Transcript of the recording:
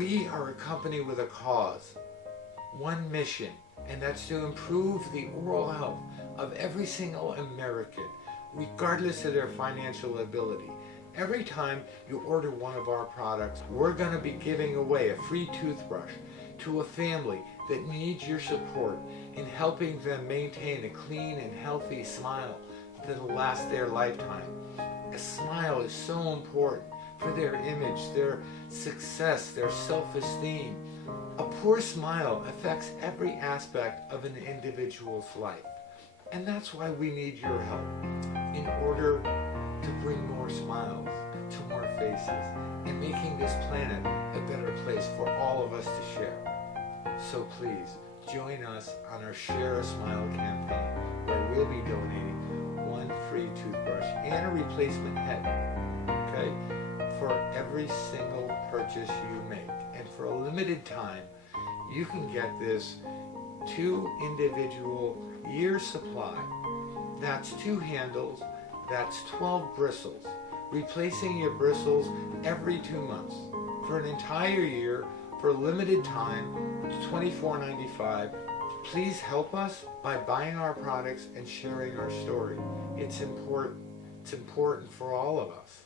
We are a company with a cause, one mission, and that's to improve the oral health of every single American, regardless of their financial ability. Every time you order one of our products, we're going to be giving away a free toothbrush to a family that needs your support in helping them maintain a clean and healthy smile that'll last their lifetime. A smile is so important for their image, their success, their self-esteem. A poor smile affects every aspect of an individual's life. And that's why we need your help in order to bring more smiles to more faces and making this planet a better place for all of us to share. So please, join us on our Share a Smile campaign, where we'll be donating one free toothbrush and a replacement head, okay, for every single purchase you make. And for a limited time, you can get this 2 individual year supply. That's 2 handles, that's 12 bristles, replacing your bristles every 2 months. For an entire year, for a limited time, it's $24.95. Please help us by buying our products and sharing our story. It's important. It's important for all of us.